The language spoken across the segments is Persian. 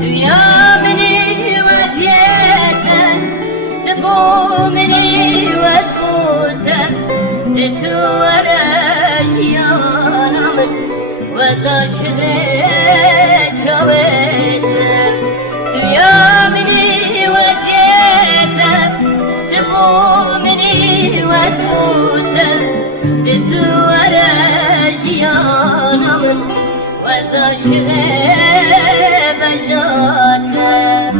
Dünya beni vaziyeten تبو مني وثبوتك تتورش يا نمن وذا شغيت شويتك يا مني وزيتك تبو مني وثبوتك تتورش يا نمن وذا شغيت بجاتك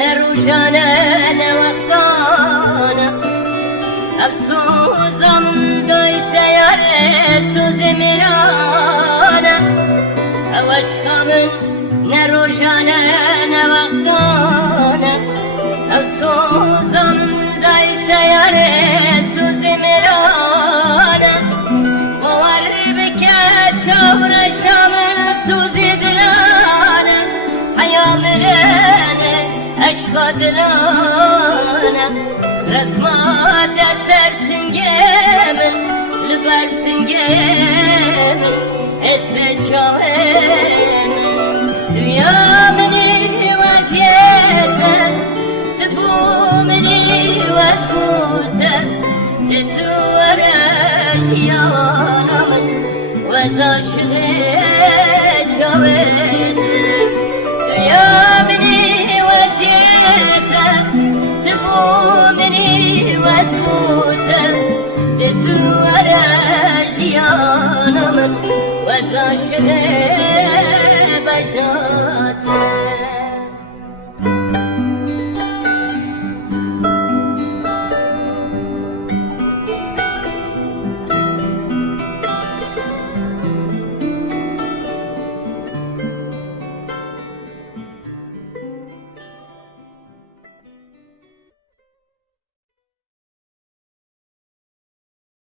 نروجانا نوقتانا أفسوزا من دويت يا رسوز مرانا أوشقا من نروجانا نوقتانا أفسوزا من دويت يا رسوز مرانا ووربك شابر شامل سوزي دلانا حيا مرانة أشهد لنا رسمات أسر سنجامن لبر سنجامن أسر شامن دنيا مني وزيتك تبو مني وثبوتك تتورش يا نمن وذا شغيت شويتك دنيا مني تبو مني وثبوتك تتورش يا نمن وذا شغيب بجاتك